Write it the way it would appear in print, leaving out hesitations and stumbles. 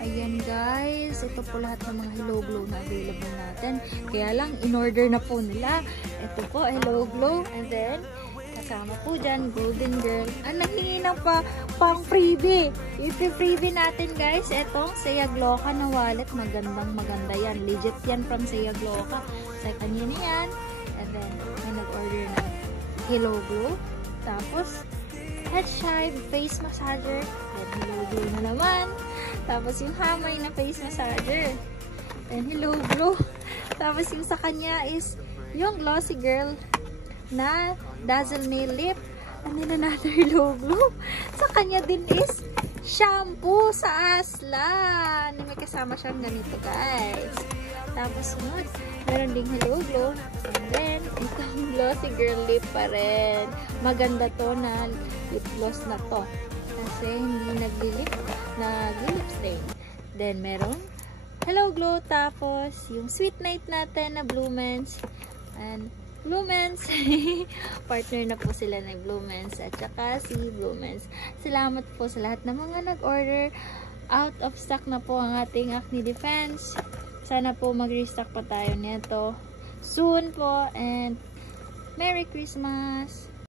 Ayan guys, ito po lahat ng mga Hello Glow na available natin. Kaya lang, in-order na po nila. Ito po, Hello Glow. And then, kasama po dyan, Golden Girl. Nanghingi ng pang freebie. Ipi-freebie natin guys. Itong Sayagloka na wallet. Maganda yan. Legit yan from Sayagloka. Sa kanya na yan. And then, may nag-order na Hello Glow. Tapos, head shave, face massager. And Hello Glow na naman. Tapos yung hamay na face massager. And Hello Glow. Tapos yung sa kanya is yung Glossy Girl na Dazzle Nail Lip. And then another Hello Glow. Sa kanya din is shampoo sa Aslan. May kasama siyang ganito guys. Tapos sunod, meron ding Hello Glow. And then, itong Glossy Girl lip pa rin. Maganda to na lip gloss na to. Kasi hindi nag-lip stain. Then, meron Hello Glow. Tapos, yung Sweet Night natin na Blumens. And, Blumens. Partner na po sila na Blumens. At saka si Blumens. Salamat po sa lahat ng mga nag-order. Out of stock na po ang ating Acne Defense. Sana po mag-restock pa tayo nito soon po. And, Merry Christmas!